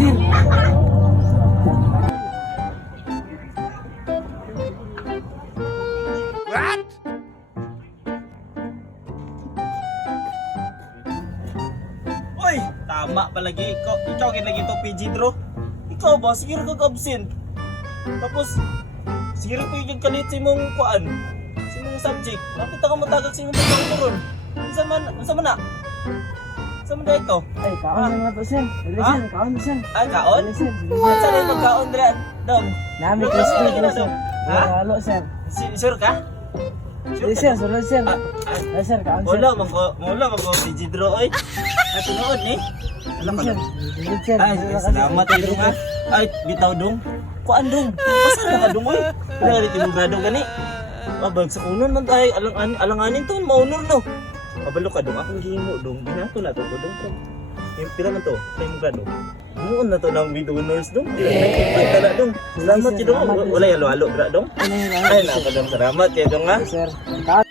sir. What? Oy, tama palagi ikaw. Ikaw ginagin to PG Dro. Ikaw ba sige ra kag absent. Tapos sige ra ko yung kalit sa imong kuan. Sa imong subject. Bakit ka matagag sa imong pagkakuron? Unsa man na? Unsa man ikaw? Ay, kaon na nga po sir. Dali Ha? sir, kaon sir. Ay, kaon? Dali sir. Unsa na yung pagkaon dra, dong? Nami Wala crispy na, dali wala sir. na. Ha? Halo sir. Sure ka? Dali sir, sulod sir. Ah, ah, Dali sir, kaon sir. Wala mo PG Dro oy. At tunood ni. Alam ka Sir, na. sulod sir. Ay, salamat ay dong ha. Ay, bitaw dong. Kuan dong. Basta na ka dong oy. Pila ka dito mong grado gani. Abag sa kunon man tayo alanganin to maunor no. Kabalo ka dong akong gihimo dong. Binato na to dong. Pila man to? Sa imong grado. Muon na to ng mid honors dong. Pila na tala dong. Salamat ti dong. Wala yalo-halo bra dong. Ano yung Ay, nakadong salamat kay dong ha. sir? Kaon.